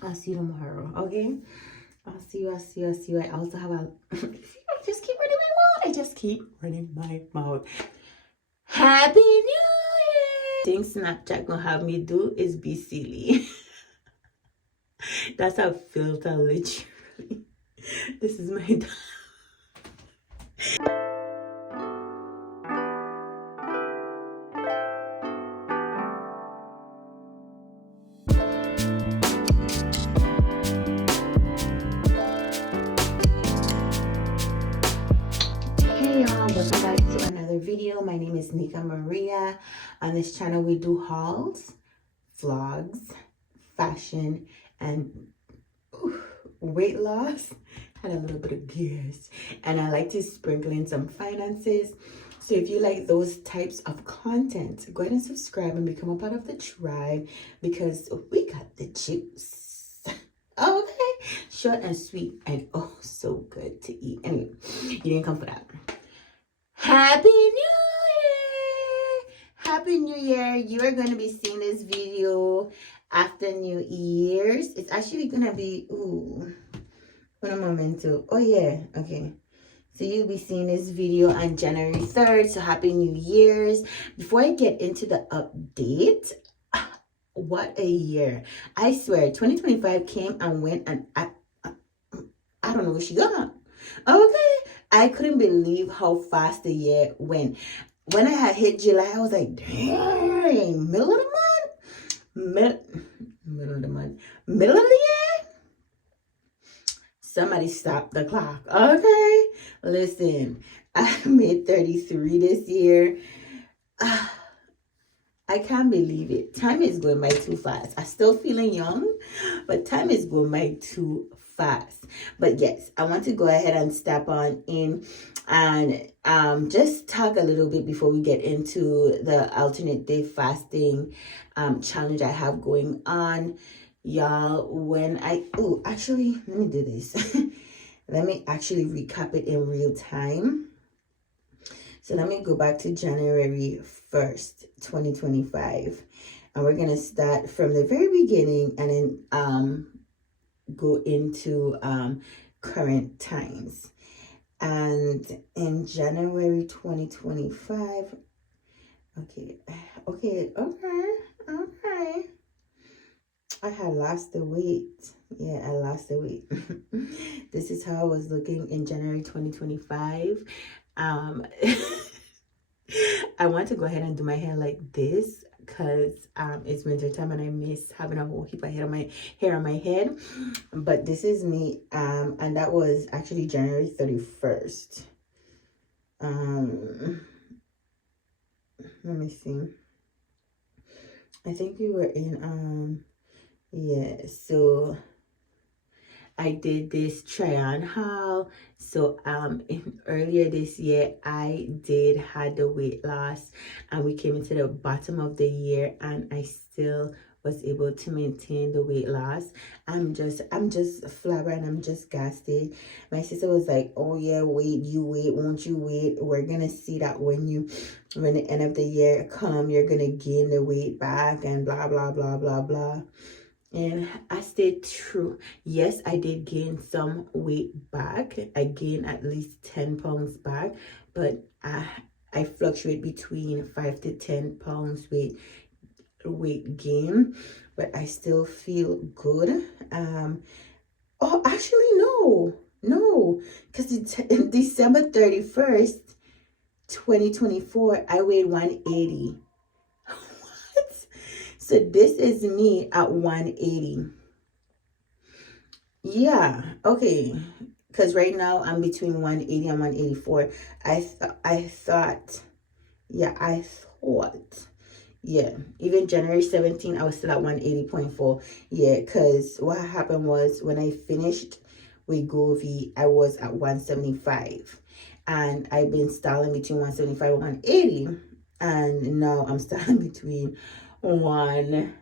I'll see you tomorrow, okay? I'll see you. I also have a I just keep running my mouth. Happy New Year! Thing Snapchat gonna have me do is be silly. That's a filter, literally. This is my Hey y'all, welcome back to another video. My name is Nika Maria. On this channel we do hauls, vlogs, fashion, and weight loss, and a little bit of gears. And I like to sprinkle in some finances. So if you like those types of content, go ahead and subscribe and become a part of the tribe, because we got the juice. Okay, short and sweet and oh so good to eat. Anyway, you didn't come for that. Happy New Year! Happy New Year! You are going to be seeing this video after New Year's. It's actually going to be, un momento. Oh yeah, okay. So you'll be seeing this video on January 3rd. So happy New Year's. Before I get into the update, what a year. I swear, 2025 came and went, and I don't know where she got. Okay. I couldn't believe how fast the year went. When I had hit July, I was like, dang, middle of the year? Somebody stop the clock. Okay. Listen, I made 33 this year. I can't believe it. Time is going by too fast. I'm still feeling young, but time is going by too fast. But yes, I want to go ahead and step on in and just talk a little bit before we get into the alternate day fasting challenge I have going on. Y'all, actually, let me do this. Let me actually recap it in real time. So let me go back to January 1st, 2025. And we're going to start from the very beginning and then go into current times. And in January 2025, okay. I had lost the weight. Yeah, I lost the weight. This is how I was looking in January 2025. I want to go ahead and do my hair like this because it's winter time and I miss having a whole heap of hair on my head. But this is me, and that was actually January 31st. Let me see. I think we were in yeah, so I did this try on haul. So earlier this year I had the weight loss, and we came into the bottom of the year and I still was able to maintain the weight loss. I'm just flabbergasted and I'm just gassed. My sister was like, oh yeah, wait, won't you wait? We're gonna see that when the end of the year come, you're gonna gain the weight back and blah blah blah blah blah. And I stayed true. Yes, I did gain some weight back. I gained at least 10 pounds back, but I fluctuate between 5 to 10 pounds weight gain, but I still feel good. Oh, actually no, because in December 31st, 2024, I weighed 180. So this is me at 180. Yeah, okay. Because right now I'm between 180 and 184. I thought, yeah, even January 17, I was still at 180.4. Yeah, because what happened was when I finished with Govy, I was at 175. And I've been styling between 175 and 180. And now I'm styling between 180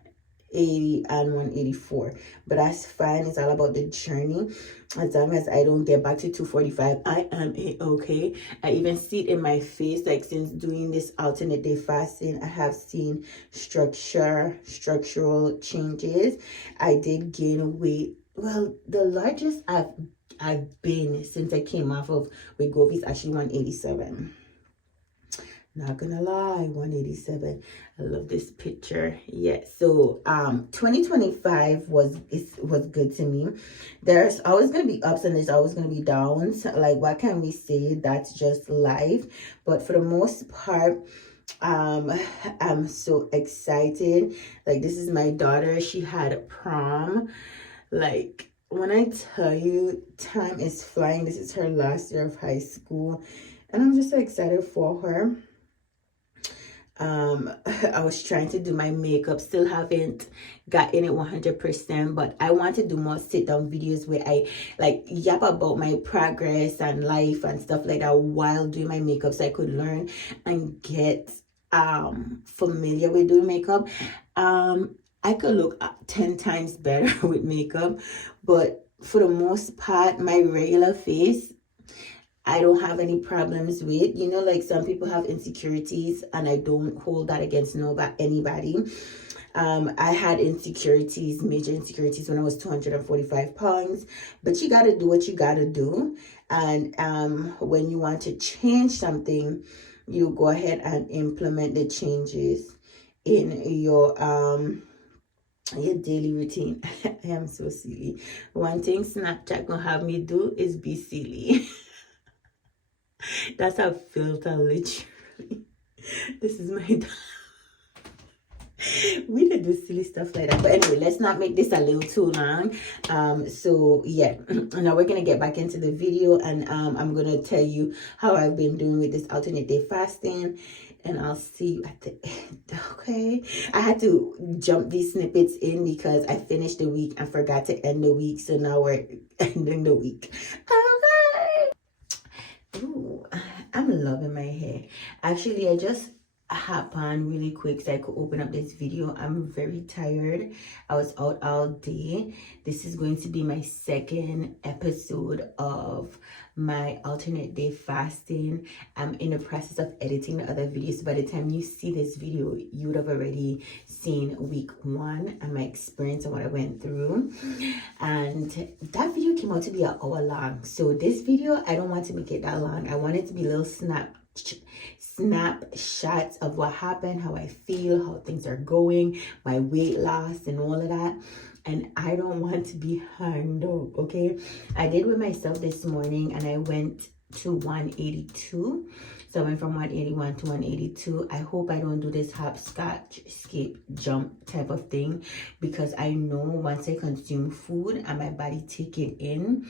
180 and 184, but that's fine. It's all about the journey. As long as I don't get back to 245, I am okay. I even see it in my face, like since doing this alternate day fasting, I have seen structural changes. I did gain weight. Well, the largest I've been since I came off of Wegovy is actually 187. Not gonna lie, 187. I love this picture. Yeah, so 2025 was good to me. There's always gonna be ups and there's always gonna be downs. Like, what can we say? That's just life. But for the most part, I'm so excited. Like, this is my daughter. She had a prom. Like, when I tell you, time is flying. This is her last year of high school, and I'm just so excited for her. I was trying to do my makeup, still haven't gotten it 100%, but I want to do more sit down videos where I like yap about my progress and life and stuff like that while doing my makeup, so I could learn and get familiar with doing makeup. I could look 10 times better with makeup, but for the most part, my regular face, I don't have any problems with. You know, like some people have insecurities, and I don't hold that against anybody. I had insecurities, major insecurities, when I was 245 pounds, but you got to do what you got to do. And when you want to change something, you go ahead and implement the changes in your daily routine. I am so silly. One thing Snapchat gonna have me do is be silly. That's a filter, literally. This is my we did do silly stuff like that, but anyway, let's not make this a little too long. So yeah, now we're gonna get back into the video, and I'm gonna tell you how I've been doing with this alternate day fasting, and I'll see you at the end. Okay, I had to jump these snippets in because I finished the week and forgot to end the week, so now we're ending the week. Okay. Ooh, I'm loving my hair. Actually, I just hop on really quick so I could open up this video. I'm very tired. I was out all day. This is going to be my second episode of my alternate day fasting. I'm in the process of editing the other videos. By the time you see this video, you would have already seen week 1 and my experience and what I went through. And that video came out to be an hour long. So this video, I don't want to make it that long. I want it to be little snapshots of what happened, how I feel, how things are going, my weight loss and all of that. And I don't want to be hung up, okay? I did with myself this morning, and I went to 182. So I went from 181 to 182. I hope I don't do this hopscotch, skip, jump type of thing, because I know once I consume food and my body take it in,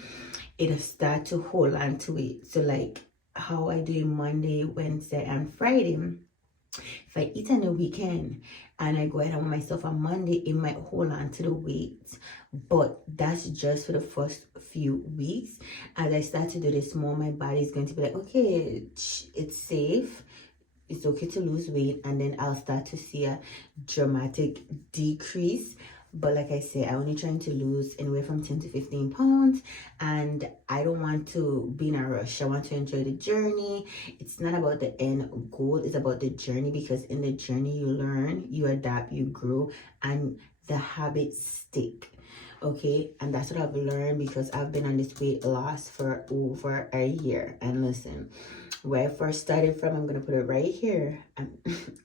it'll start to hold on to it. So like how I do Monday, Wednesday, and Friday, if I eat on the weekend and I go ahead and with myself on Monday, it might hold on to the weight. But that's just for the first few weeks. As I start to do this more, my body is going to be like, okay, it's safe. It's okay to lose weight. And then I'll start to see a dramatic decrease. But like I say, I'm only trying to lose anywhere from 10 to 15 pounds. And I don't want to be in a rush. I want to enjoy the journey. It's not about the end goal. It's about the journey, because in the journey, you learn, you adapt, you grow, and the habits stick. Okay, and that's what I've learned, because I've been on this weight loss for over a year. And listen, where I first started from, I'm gonna put it right here.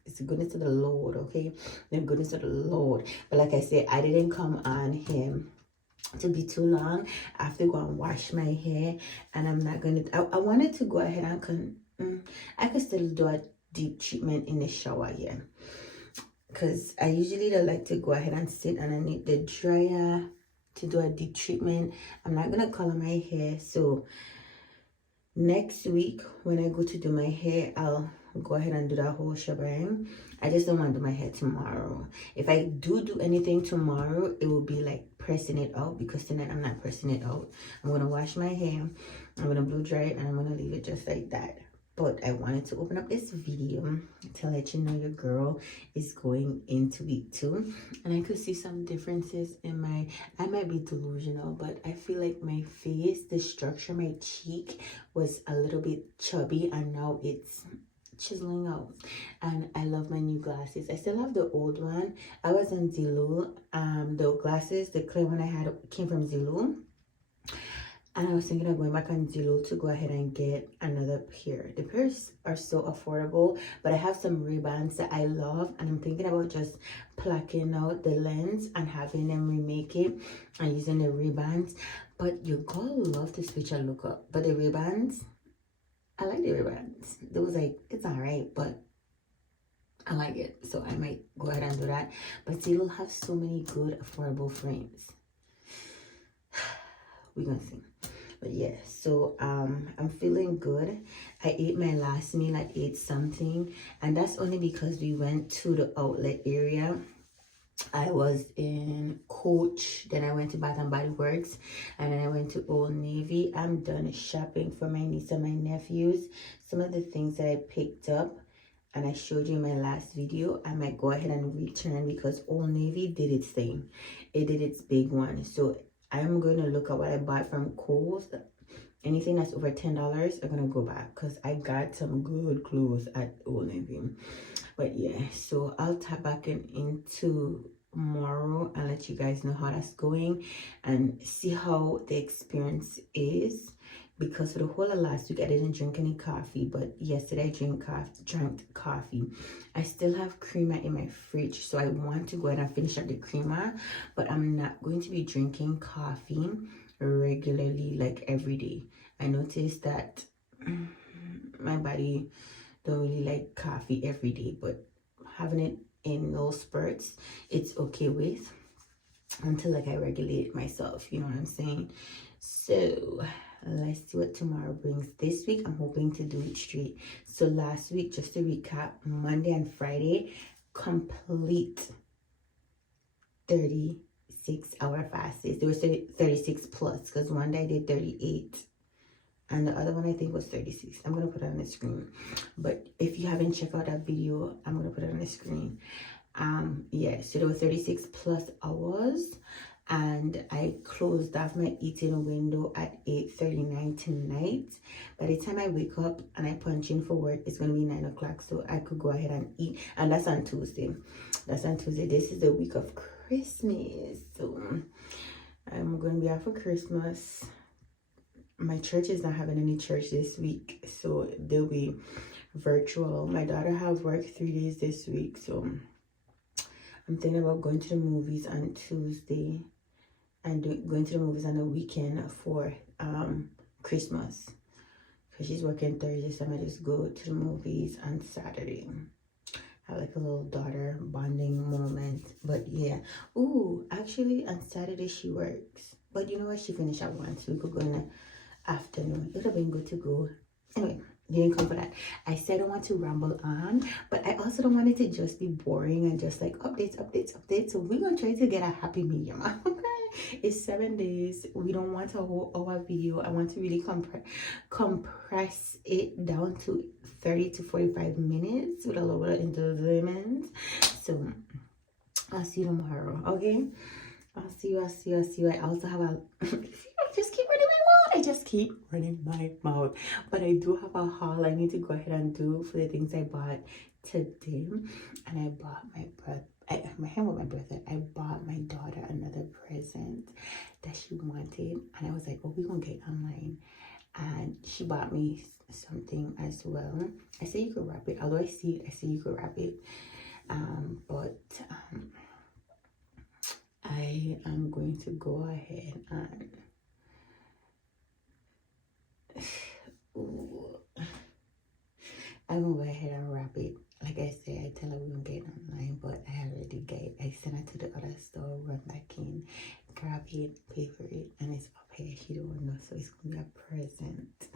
It's the goodness of the Lord, okay? The goodness of the Lord. But like I said, I didn't come on him to be too long. I have to go and wash my hair, and I'm not gonna. I wanted to go ahead and I could still do a deep treatment in the shower here, because I usually don't like to go ahead and sit underneath the dryer to do a deep treatment. I'm not gonna color my hair, so next week when I go to do my hair, I'll go ahead and do that whole shebang. I just don't want to do my hair tomorrow. If I do anything tomorrow, it will be like pressing it out, because tonight I'm not pressing it out. I'm gonna wash my hair, I'm gonna blow dry it, and I'm gonna leave it just like that. but I wanted to open up this video to let you know your girl is going into week 2, and I could see some differences in I might be delusional, but I feel like my face, the structure, my cheek was a little bit chubby, and now it's chiseling out. And I love my new glasses. I still have the old one. I was in Zulu. The glasses, the clear one I had came from Zulu. And I was thinking of going back on Zillow to go ahead and get another pair. The pairs are so affordable, but I have some Ray-Bans that I love, and I'm thinking about just plucking out the lens and having them remake it and using the Ray-Bans. But your girl love to switch a look up. But the Ray-Bans, I like the Ray-Bans. Those, like, it's alright, but I like it. So I might go ahead and do that. But Zillow have so many good affordable frames. We're gonna see. But yeah, so I'm feeling good. I ate my last meal at 8 something, and that's only because we went to the outlet area. I was in Coach, then I went to Bath and Body Works, and then I went to Old Navy. I'm done shopping for my niece and my nephews. Some of the things that I picked up and I showed you in my last video, I might go ahead and return because Old Navy did its thing. It did its big one. So I'm going to look at what I bought from Kohl's. Anything that's over $10, I'm going to go back because I got some good clothes at Old Navy. But yeah, so I'll tap back into tomorrow and let you guys know how that's going and see how the experience is. Because for the whole of last week, I didn't drink any coffee. But yesterday, I drank coffee. I still have creamer in my fridge. So I want to go ahead and finish up the creamer. But I'm not going to be drinking coffee regularly, like every day. I noticed that my body don't really like coffee every day. But having it in little spurts, it's okay with. Until like I regulate myself. You know what I'm saying? So let's see what tomorrow brings. This week I'm hoping to do it straight. So last week, just to recap, Monday and Friday complete 36-hour fasts. There was 36 plus because one day I did 38 and the other one I think was 36. I'm gonna put it on the screen, but if you haven't checked out that video, I'm gonna put it on the screen. Yeah, so there were 36 plus hours. And I closed off my eating window at 8:39 tonight. By the time I wake up and I punch in for work, it's going to be 9 o'clock. So I could go ahead and eat. And that's on Tuesday. That's on Tuesday. This is the week of Christmas. So I'm going to be out for Christmas. My church is not having any church this week. So they'll be virtual. My daughter has worked 3 days this week. So I'm thinking about going to the movies on Tuesday. And going to the movies on the weekend for Christmas. Because she's working Thursday, so I might just go to the movies on Saturday. Have like a little daughter bonding moment. But yeah. Ooh, actually on Saturday she works. But you know what? She finished at 1, so we could go in the afternoon. It would have been good to go. Anyway, didn't come for that. I said I don't want to ramble on, but I also don't want it to just be boring and just like updates. So we're gonna try to get a happy medium. Okay, it's 7 days. We don't want a whole hour video. I want to really compress it down to 30 to 45 minutes with a little bit of entertainment. So I'll see you tomorrow. Okay, I'll see you. I also have a I just keep running my mouth. But I do have a haul I need to go ahead and do for the things I bought today. And I bought my brother, I bought my daughter another present that she wanted. And I was like, oh, we're going to get online. And she bought me something as well. I say you could wrap it. Although I see you could wrap it. But I am going to go ahead and I'm gonna go ahead and wrap it. Like I said, I tell her we're gonna get online, but I sent her to the other store, run back in, grab it, pay for it, and it's up here. She don't know, so it's gonna be a present.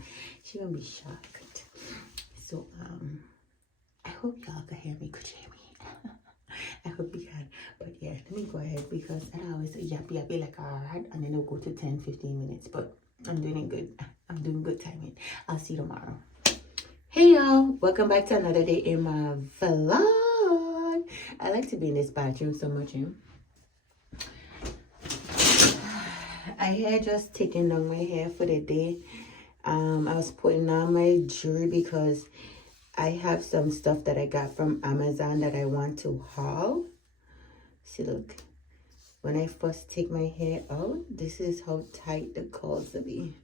She gonna be shocked. So I hope y'all can hear me. Could you hear me? I hope you can. But yeah, let me go ahead because I always yappy like a rat, and then it'll go to 10-15 minutes. But I'm doing it good. I'm doing good timing. I'll see you tomorrow. Hey y'all, welcome back to another day in my vlog. I like to be in this bathroom so much. I had just taken down my hair for the day. I was putting on my jewelry because I have some stuff that I got from Amazon that I want to haul. See, look, when I first take my hair out, this is how tight the curls will be.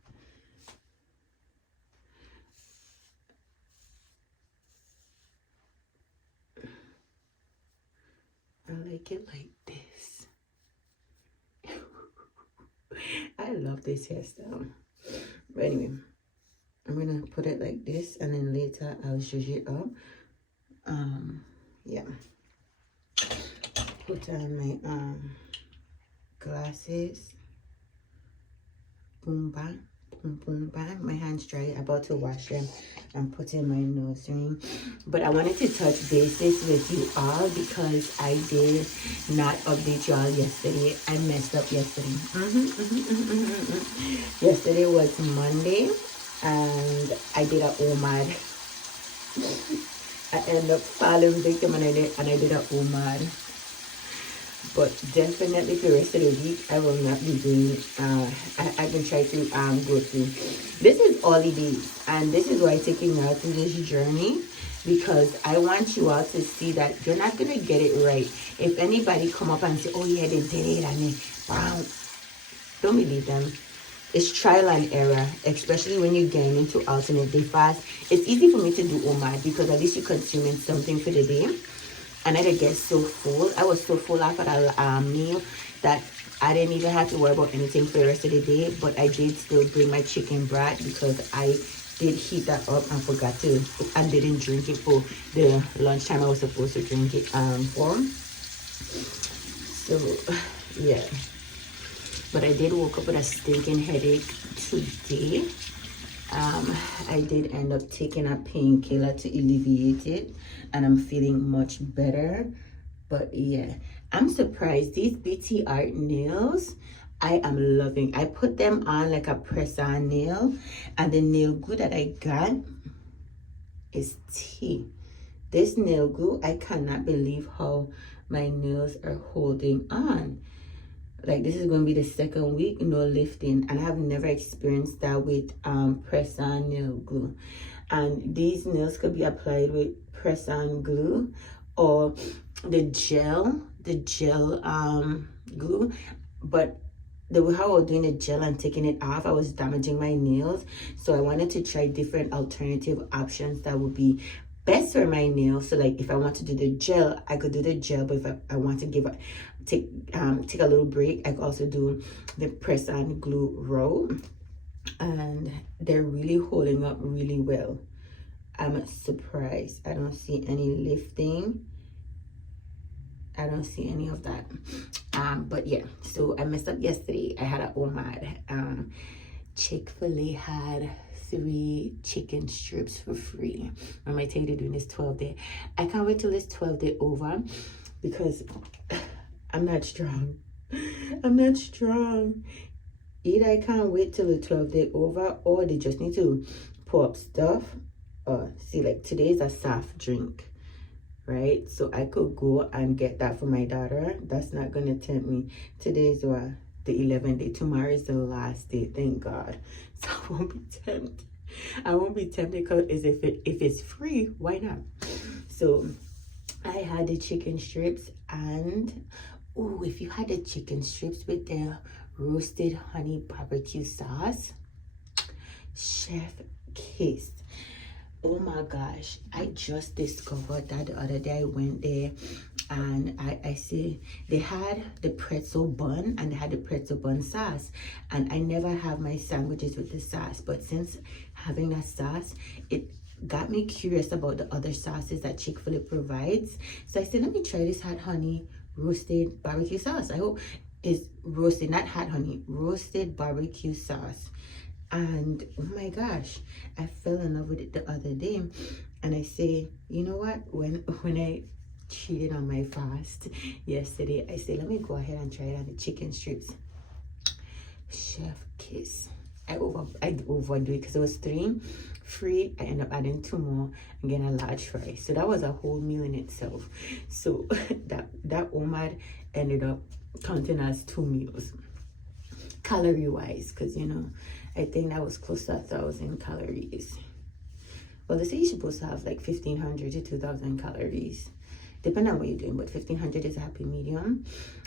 I like it like this. I love this hairstyle. But anyway, I'm gonna put it like this, and then later I'll zhuzh it up. Yeah. Put on my glasses. Boom bang, boom boom bang. My hands dry. About to wash them and put in my nose ring. But I wanted to touch bases with you all because I did not update y'all yesterday. I messed up yesterday. Yesterday was Monday, and I did a OMAD. I ended up falling victim, and I did a OMAD. But definitely for the rest of the week, I will not be doing, I've been trying to go through. This is Ollie Days, and this is why I'm taking you out through this journey, because I want you all to see that you're not going to get it right. If anybody come up and say, oh yeah, they did it, and then, wow, don't believe them. It's trial and error, especially when you're getting into alternate day fast. It's easy for me to do OMAD because at least you're consuming something for the day. And I didn't get so full. I was so full after that meal that I didn't even have to worry about anything for the rest of the day. But I did still bring my chicken broth because I did heat that up and forgot to, and didn't drink it for the lunchtime I was supposed to drink it for. So, yeah. But I did woke up with a stinking headache today. I did end up taking a painkiller to alleviate it, and I'm feeling much better. But yeah, I'm surprised. These BT Art nails, I am loving. I put them on like a press-on nail, and the nail glue that I got is tea. This nail glue, I cannot believe how my nails are holding on. Like, this is going to be the second week, no lifting, and I have never experienced that with press-on nail glue. And these nails could be applied with press-on glue or the gel glue. But the way how I was doing the gel and taking it off, I was damaging my nails. So I wanted to try different alternative options that would be best for my nails. So like if I want to do the gel, I could do the gel, but if I want to take a little break, I could also do the press-on glue roll, and they're really holding up really well. I'm surprised. I don't see any lifting. I don't see any of that. But yeah, so I messed up yesterday. I had an OMAD. Chick-fil-A had 3 chicken strips for free. I'm gonna tell you they're doing this 12-day. I can't wait till this 12-day over because I'm not strong. I'm not strong. Either I can't wait till the 12-day over, or they just need to pour up stuff. See, like today's a soft drink, right? So I could go and get that for my daughter. That's not gonna tempt me. Today's the 11th day. Tomorrow is the last day, thank God. So I won't be tempted. I won't be tempted because if it's free, why not? So I had the chicken strips, and oh, if you had the chicken strips with the roasted honey barbecue sauce, chef kiss. Oh my gosh, I just discovered that the other day. I went there and I see they had the pretzel bun and they had the pretzel bun sauce, and I never have my sandwiches with the sauce, but since having that sauce, it got me curious about the other sauces that Chick-fil-A provides. So I said, let me try this hot honey roasted barbecue sauce. I hope it's roasted, not hot honey, roasted barbecue sauce. And oh my gosh, I fell in love with it the other day. And I say, you know what, when I cheated on my fast yesterday, I say, let me go ahead and try it on the chicken strips. Chef kiss. I overdo it because it was three free. I ended up adding 2 more and getting a large fry, so that was a whole meal in itself. So that OMAD ended up counting as 2 meals calorie wise, because you know, I think that was close to 1,000 calories. Well, they say you're supposed to have like 1,500 to 2,000 calories depending on what you're doing, but 1,500 is a happy medium.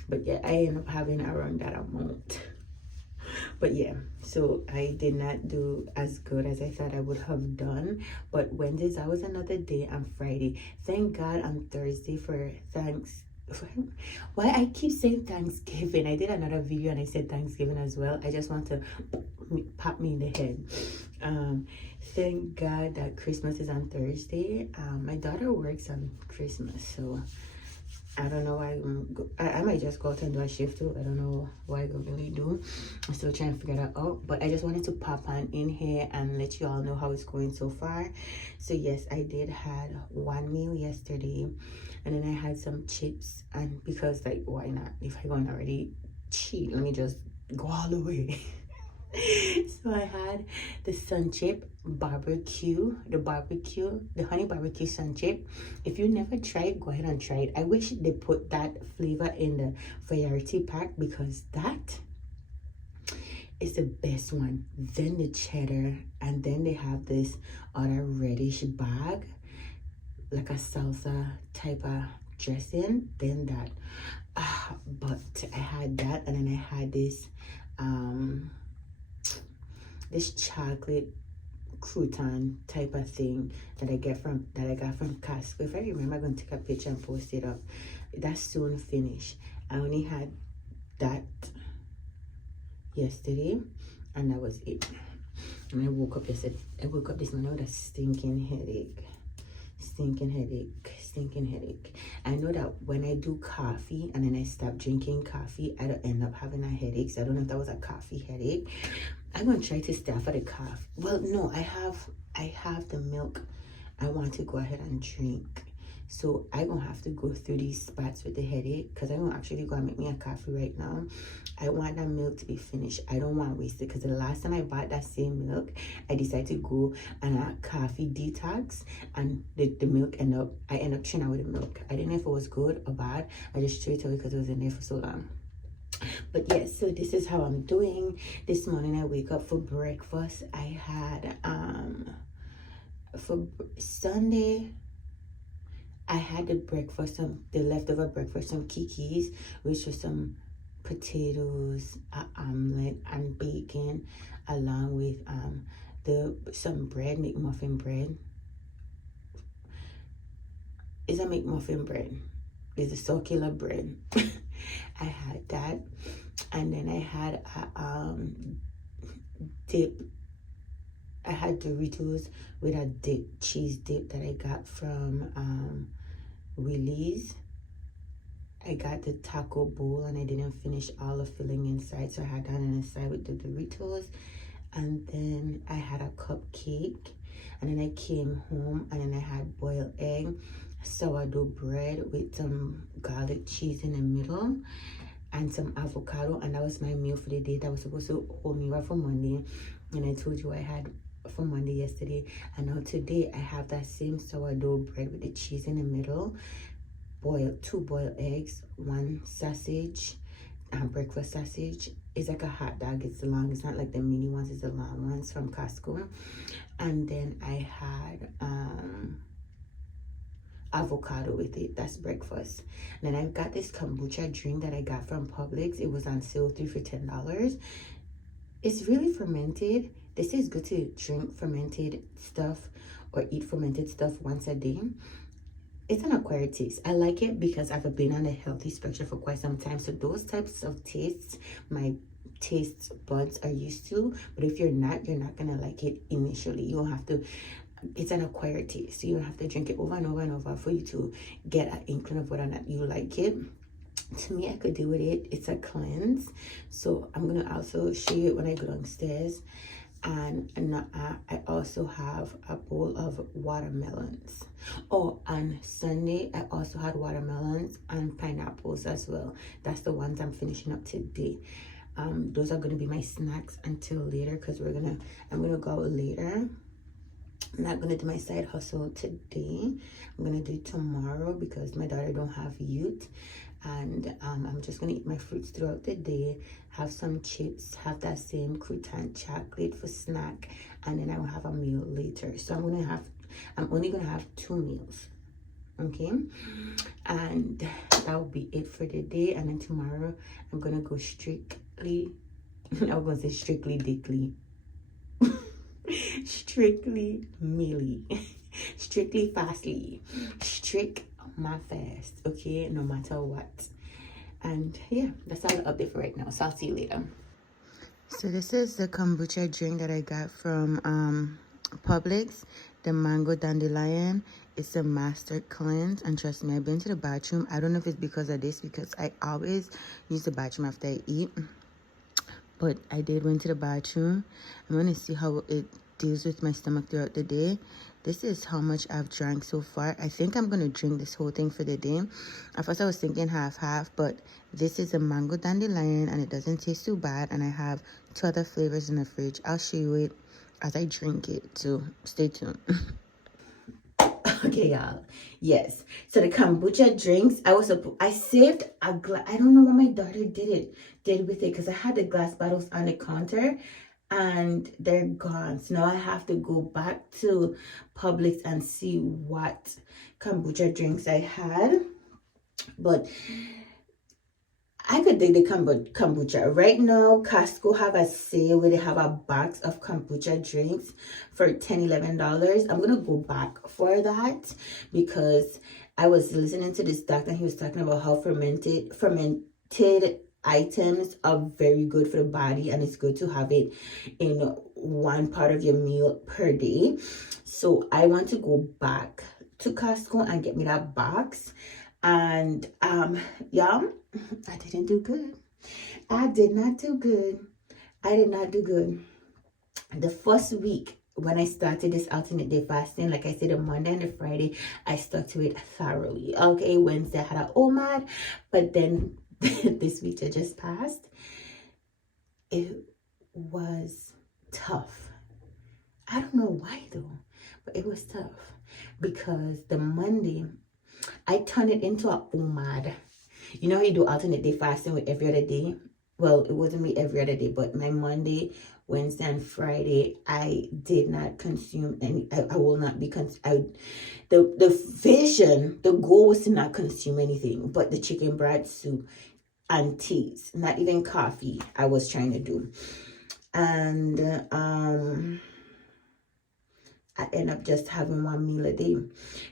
But yeah, I end up having around that amount. But yeah, so I did not do as good as I thought I would have done. But Wednesdays, that was another day, and Friday, thank God, on Thursday for why I keep saying Thanksgiving. I did another video and I said Thanksgiving as well. I just want to pop me in the head. Thank God that Christmas is on Thursday. My daughter works on Christmas, so I don't know why I might just go out and do a shift too. I don't know what I really do. I'm still trying to figure that out. But I just wanted to pop on in here and let you all know how it's going so far. So yes, I did had 1 meal yesterday, and then I had some chips, and because like why not? If I'm going to already cheat, let me just go all the way. So I had the sun chip barbecue, the honey barbecue sun chip. If you never tried, go ahead and try it. I wish they put that flavor in the variety pack, because that is the best one. Then the cheddar, and then they have this other reddish bag, like a salsa type of dressing. Then that, but I had that, and then I had this this chocolate crouton type of thing that I got from Costco. If I remember, I'm gonna take a picture and post it up. That's soon finished. I only had that yesterday, and that was it. And I woke up yesterday. I woke up this morning with a stinking headache. I know that when I do coffee and then I stop drinking coffee, I don't end up having a headache. So I don't know if that was a coffee headache. I'm gonna try to stay off of the coffee. Well, no, I have the milk I want to go ahead and drink. So I'm gonna have to go through these spots with the headache, because I'm actually gonna make me a coffee right now. I want that milk to be finished. I don't want to waste it, because the last time I bought that same milk, I decided to go on a coffee detox, and the milk I end up chilling out with the milk. I didn't know if it was good or bad. I just threw it away because it was in there for so long. But yes, so this is how I'm doing. This morning I wake up for breakfast. I had for Sunday I had the leftover breakfast from Kiki's, which was some potatoes, an omelet, and bacon, along with some bread, McMuffin bread. It's a McMuffin bread. It's a circular bread. I had that, and then I had a dip. I had Doritos with a cheese dip that I got from Willie's. I got the taco bowl, and I didn't finish all the filling inside, so I had that on the side with the Doritos. And then I had a cupcake, and then I came home, and then I had boiled egg, sourdough bread with some garlic cheese in the middle, and some avocado, and that was my meal for the day. That was supposed to hold me right for Monday, and I told you I had for Monday yesterday, and now today I have that same sourdough bread with the cheese in the middle, 2 boiled eggs, 1 sausage, breakfast sausage. It's like a hot dog. It's long. It's not like the mini ones. It's the long ones from Costco. And then I had avocado with it. That's breakfast. And then I've got this kombucha drink that I got from Publix. It was on sale, 3 for $10. It's really fermented. They say it's good to drink fermented stuff or eat fermented stuff once a day. It's an acquired taste. I like it because I've been on a healthy spectrum for quite some time. So those types of tastes, my taste buds are used to. But if you're not gonna like it initially. You don't have to. It's an acquired taste. So you don't have to drink it over and over and over for you to get an inkling of whether or not you like it. To me, I could do with it. It's a cleanse. So I'm gonna also show you it when I go downstairs. And I also have a bowl of watermelons. Oh, on Sunday I also had watermelons and pineapples as well. That's the ones I'm finishing up today. Those are gonna be my snacks until later, because I'm gonna go out later. I'm not gonna do my side hustle today. I'm gonna do it tomorrow because my daughter don't have youth. And I'm just gonna eat my fruits throughout the day, have some chips, have that same crouton chocolate for snack, and then I will have a meal later. So I'm only gonna have 2 meals, okay? And that will be it for the day. And then tomorrow I'm gonna go strictly I was gonna say strictly dickly strictly mealy strictly fastly, strict my fast, okay, no matter what. And yeah, that's all the update for right now, so I'll see you later. So this is the kombucha drink that I got from Publix, the mango dandelion. It's a master cleanse, and trust me, I've been to the bathroom. I don't know if it's because of this, because I always use the bathroom after I eat, but I did went to the bathroom. I'm gonna see how it deals with my stomach throughout the day. This is how much I've drank so far. I think I'm gonna drink this whole thing for the day. At first I was thinking half, but this is a mango dandelion and it doesn't taste too bad, and I have 2 other flavors in the fridge. I'll show you it as I drink it, so stay tuned. Okay, y'all. Yes. So the kombucha drinks, I saved a glass. I don't know what my daughter did with it, because I had the glass bottles on the counter and they're gone. So now I have to go back to Publix and see what kombucha drinks I had. But I could dig the kombucha. Right now, Costco have a sale where they have a box of kombucha drinks for $10, $11. I'm going to go back for that, because I was listening to this doctor and he was talking about how fermented items are very good for the body, and it's good to have it in one part of your meal per day. So I want to go back to Costco and get me that box. And yeah, I didn't do good. I did not do good. The first week when I started this alternate day fasting, like I said, on Monday and the Friday, I stuck to it thoroughly. Okay, Wednesday I had an OMAD, but then this week that just passed, it was tough. I don't know why though, but it was tough, because the Monday I turned it into a OMAD. You know how you do alternate day fasting with every other day? Well, it wasn't me every other day, but my Monday, Wednesday, and Friday, I did not consume any. I will not be the goal was to not consume anything but the chicken broth soup and teas, not even coffee. I was trying to do, and I end up just having 1 meal a day,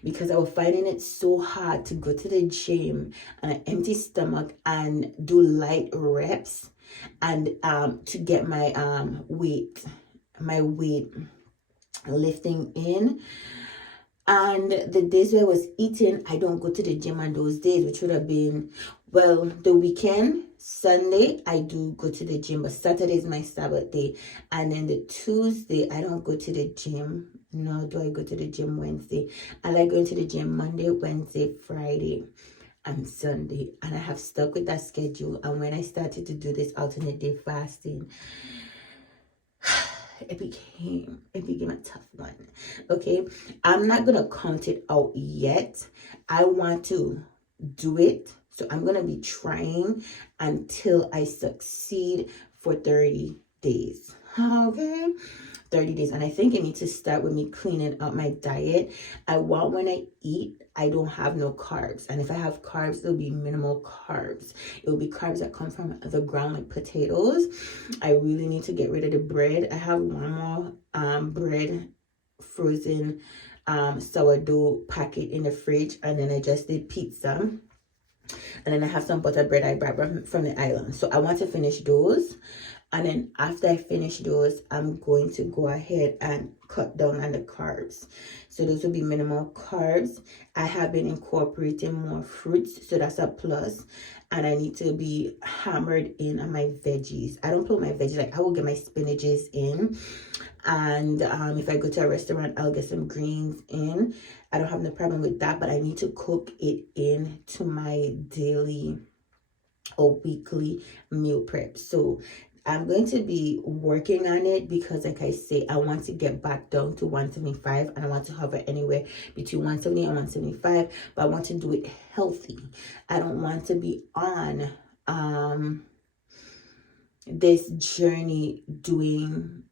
because I was finding it so hard to go to the gym on an empty stomach and do light reps, and to get my weight lifting in. And the days where I was eating, I don't go to the gym on those days, which would have been, well, the weekend. Sunday I do go to the gym, but Saturday is my Sabbath day. And then the Tuesday I don't go to the gym, nor do I go to the gym Wednesday. I like going to the gym Monday, Wednesday, Friday, and Sunday. And I have stuck with that schedule. And when I started to do this alternate day fasting, it became a tough one. Okay, I'm not gonna count it out yet. I want to do it, so I'm gonna be trying until I succeed for 30 days. Okay, 30 days. And I think I need to start with me cleaning up my diet. I want, when I eat, I don't have no carbs. And if I have carbs, it'll be minimal carbs. It'll be carbs that come from the ground, like potatoes. I really need to get rid of the bread. I have 1 more bread, frozen sourdough packet in the fridge. And then I just did pizza. And then I have some butter bread I brought from the island. So I want to finish those. And then after I finish those, I'm going to go ahead and cut down on the carbs. So those will be minimal carbs. I have been incorporating more fruits, so that's a plus. And I need to be hammered in on my veggies. I don't put my veggies, like I will get my spinaches in. And if I go to a restaurant, I'll get some greens in. I don't have no problem with that, but I need to cook it in to my daily or weekly meal prep. So I'm going to be working on it because, like I say, I want to get back down to 175 and I want to hover anywhere between 170 and 175, but I want to do it healthy. I don't want to be on this journey doing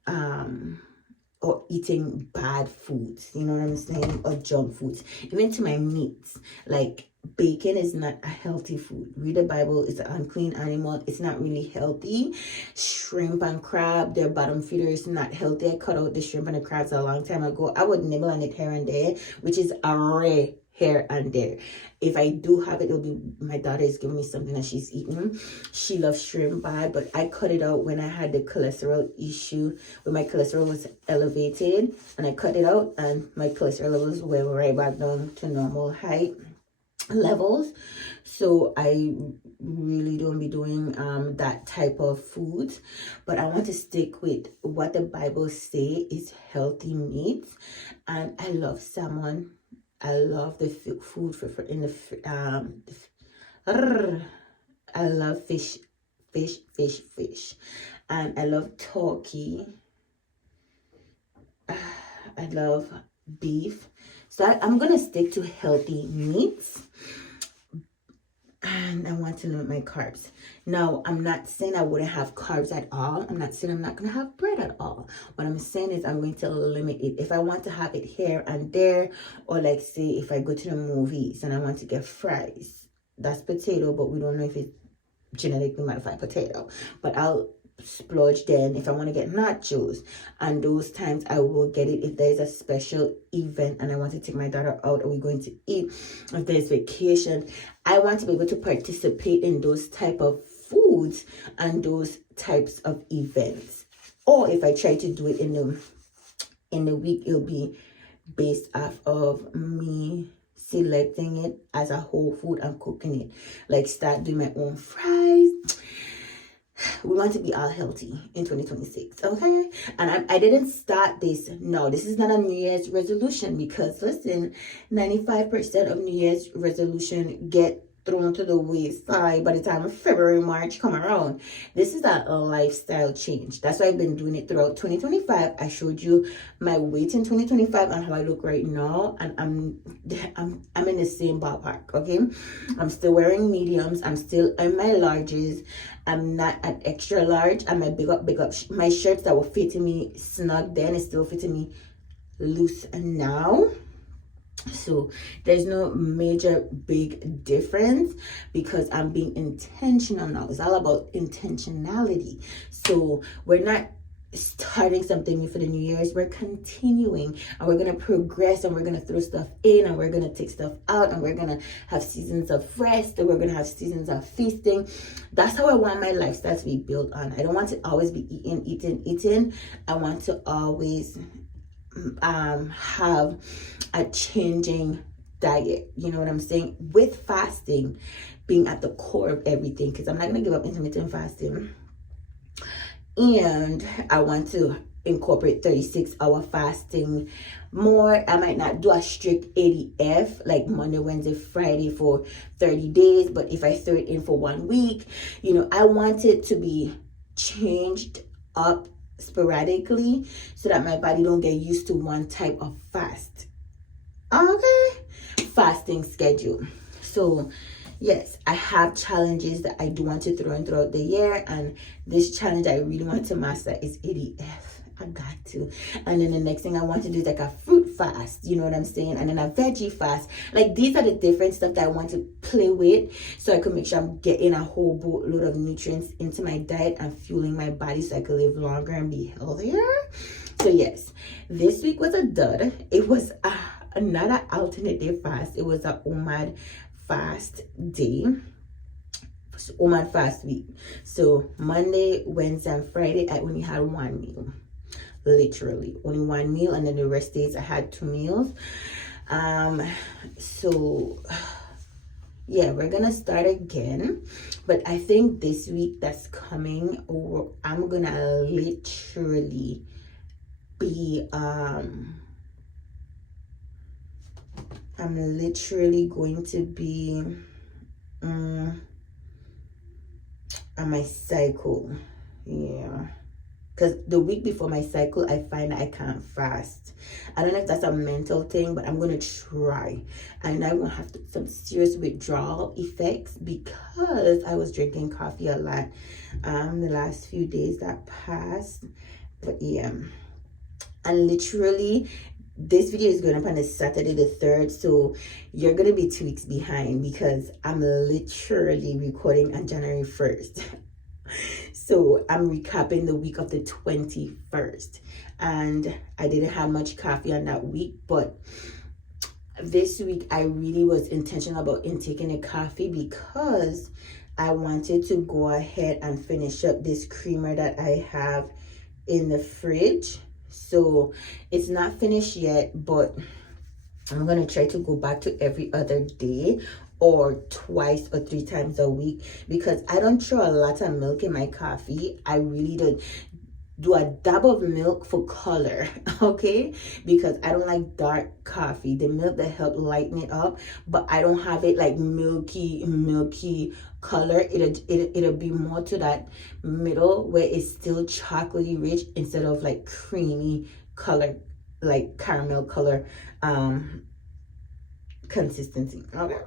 or eating bad foods, you know what I'm saying, or junk foods. Even to my meats, like bacon is not a healthy food. Read the Bible, it's an unclean animal. It's not really healthy. Shrimp and crab, their bottom feeder is not healthy. I cut out the shrimp and the crabs a long time ago. I would nibble on it here and there, which is a rare here and there. If I do have it, it'll be my daughter is giving me something that she's eating. She loves shrimp bad, but I cut it out when I had the cholesterol issue, when my cholesterol was elevated, and I cut it out and my cholesterol levels were right back down to normal height levels. So I really don't be doing that type of food, but I want to stick with what the Bible say is healthy meats. And I love salmon. I love the food for in the I love fish, and I love turkey. I love beef. So I'm gonna stick to healthy meats, and I want to limit my carbs. Now, I'm not saying I wouldn't have carbs at all. I'm not saying I'm not gonna have bread at all. What I'm saying is I'm going to limit it. If I want to have it here and there, or like say if I go to the movies and I want to get fries, that's potato, but we don't know if it's genetically modified potato. But I'll splurge then if I want to get nachos, and those times I will get it if there's a special event and I want to take my daughter out, or we're going to eat, if there's vacation. I want to be able to participate in those type of foods and those types of events. Or if I try to do it in the week, it'll be based off of me selecting it as a whole food and cooking it. Like start doing my own fries. We want to be all healthy in 2026, okay? And I didn't start this. No, this is not a New Year's resolution, because listen, 95% of New Year's resolution get thrown to the wayside by the time of February, March come around. This is a lifestyle change. That's why I've been doing it throughout 2025. I showed you my weight in 2025 and how I look right now, and I'm in the same ballpark, okay? I'm still wearing mediums. I'm still in my larges. I'm not an extra large. And my big up. My shirts that were fitting me snug then is still fitting me loose now. So there's no major big difference because I'm being intentional now. It's all about intentionality. So we're not starting something new for the New Year's. We're continuing, and we're going to progress, and we're going to throw stuff in, and we're going to take stuff out, and we're going to have seasons of rest, and we're going to have seasons of feasting. That's how I want my lifestyle to be built on. I don't want to always be eating. I want to always have a changing diet, you know what I'm saying, with fasting being at the core of everything, because I'm not going to give up intermittent fasting. And I want to incorporate 36-hour fasting more. I might not do a strict ADF like Monday, Wednesday, Friday for 30 days, but if I throw it in for 1 week, you know, I want it to be changed up sporadically so that my body don't get used to one type of fasting schedule. So yes, I have challenges that I do want to throw in throughout the year, and this challenge I really want to master is ADF. I got to. And then the next thing I want to do is like a fruit fast, you know what I'm saying? And then a veggie fast. Like these are the different stuff that I want to play with so I can make sure I'm getting a whole boatload of nutrients into my diet and fueling my body so I can live longer and be healthier. So yes, this week was a dud. It was not an alternate day fast. It was a OMAD fast day. OMAD fast week. So Monday, Wednesday, and Friday I only had one meal. Literally only one meal, and then the rest days I had 2 meals. So yeah, we're gonna start again, but I think this week that's coming, or I'm gonna literally be I'm literally going to be and my cycle. Yeah, because the week before my cycle, I find I can't fast. I don't know if that's a mental thing, but I'm gonna try. And I'm gonna have some serious withdrawal effects because I was drinking coffee a lot the last few days that passed. But yeah, and literally this video is going up on a Saturday the 3rd, so you're gonna be 2 weeks behind because I'm literally recording on January 1st. So I'm recapping the week of the 21st, and I didn't have much coffee on that week, but this week I really was intentional about intaking a coffee because I wanted to go ahead and finish up this creamer that I have in the fridge. So it's not finished yet, but I'm gonna try to go back to every other day or twice or 3 times a week because I don't throw a lot of milk in my coffee. I really don't do a dab of milk for color, okay? Because I don't like dark coffee. The milk that help lighten it up, but I don't have it like milky color. It'll be more to that middle where it's still chocolatey rich instead of like creamy color, like caramel color consistency. Okay,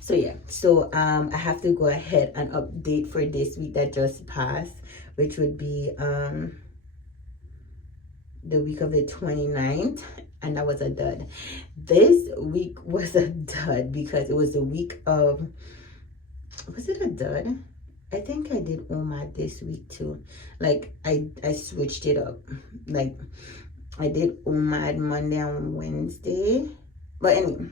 so yeah, so I have to go ahead and update for this week that just passed, which would be the week of the 29th, and that was a dud. This week was a dud because it was the week of, was it a dud? I think I did OMAD this week too. Like I switched it up. Like I did OMAD Monday and Wednesday. But anyway,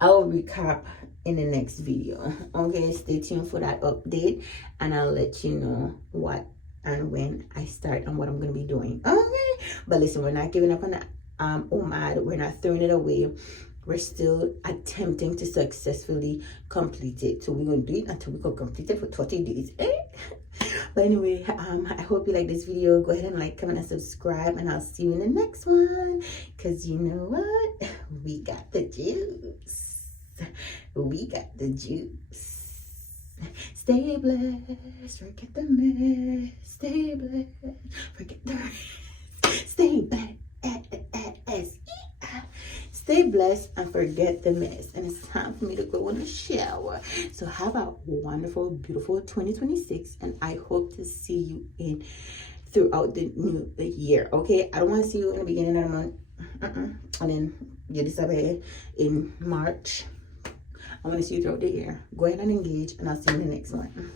I'll recap in the next video. Okay, stay tuned for that update and I'll let you know what and when I start and what I'm going to be doing. Okay, but listen, we're not giving up on the OMAD. We're not throwing it away. We're still attempting to successfully complete it. So we're going to do it until we can complete it for 20 days. But anyway, I hope you like this video. Go ahead and like, comment, and subscribe, and I'll see you in the next one. Because you know what? We got the juice. We got the juice. Stay blessed. Forget the mess. Stay blessed. Forget the rest. Stay blessed. Stay blessed and forget the mess. And it's time for me to go in the shower. So have a wonderful, beautiful 2026. And I hope to see you in throughout the year. Okay? I don't want to see you in the beginning of the month. And then you disappear in March. I want to see you throughout the year. Go ahead and engage. And I'll see you in the next one.